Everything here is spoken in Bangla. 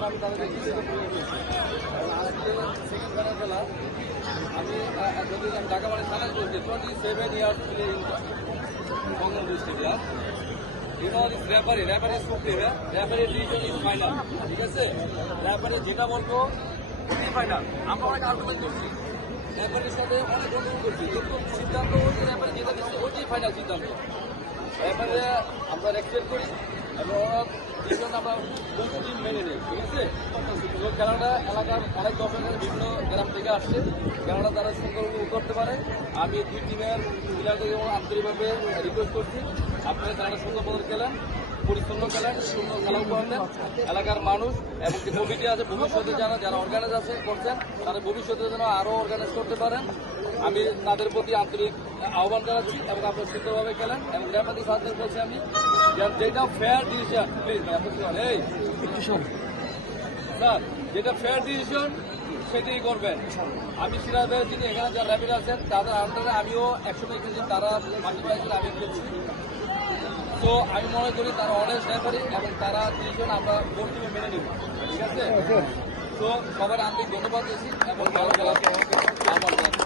জন্য আমি তাদেরকে কিছুটা করে দিয়েছি। আজকে সেকেন্ড খেলার খেলা আমি যদি আমি ঢাকা মানে সাতাশ বলছি 27 years play in Bangabandhu stadium. Referee সুখ দেবে, রেফারি ডিসিশন ইজ ফাইনাল। ঠিক আছে, রেফারি যেটা বলবো ওটাই ফাইনাল। আমরা অনেক আর্গুমেন্ট করছি, রেফারির সাথে অনেক গন্ডগোল করছি, কিন্তু সিদ্ধান্ত ওই রেফারি যেটা দিচ্ছে ওইটাই ফাইনাল সিদ্ধান্ত। রেফারি আমরা রেসপেক্ট করি এবং ডিসিশন আমরা টিম মেনে নিই। ঠিক আছে, খেলাটা এলাকার অনেক দর্শকের বিভিন্ন গ্রাম থেকে আসছে, খেলাটা তারা সুন্দর করতে পারে। আমি দুই টিমের প্লেয়ারদের আন্তরিকভাবে রিকোয়েস্ট করছি, আপনারা খেলাটা সুন্দর মতো খেলেন, পরিচ্ছন্ন খেলেন, সুন্দর খেলা উপহার দেন। এলাকার মানুষ এবং যে কমিটি আছে ভবিষ্যতে যারা অর্গানাইজ আছে করছেন, তারা ভবিষ্যতে যেন আরও অর্গানাইজ করতে পারেন, আমি তাদের প্রতি আন্তরিক আহ্বান জানাচ্ছি। এবং আপনারা সুন্দরভাবে খেলেন এবং রেফারি সাথে বলছি আমি যেটা ফেয়ার ডিসিশন, প্লিজ এই স্যার যেটা ফেয়ার ডিসিশন সেটাই করবেন। আমি সিরাজের যিনি এখানে যারা রেফারি আছেন তাদের আন্ডারে আমিও একসময় খেলছি, তারা মাটি পাইছিল, আমি খেলছি। তো আমি মনে করি তারা অনেস্ট রেফারি এবং তারা ডিসিশন আমরা বোর্ড টিমে মেনে নিব। ঠিক আছে, তো সবার আন্তরিক ধন্যবাদ দিচ্ছি এবং ভালো খেলা আমাকে আহ্বান জানাচ্ছি।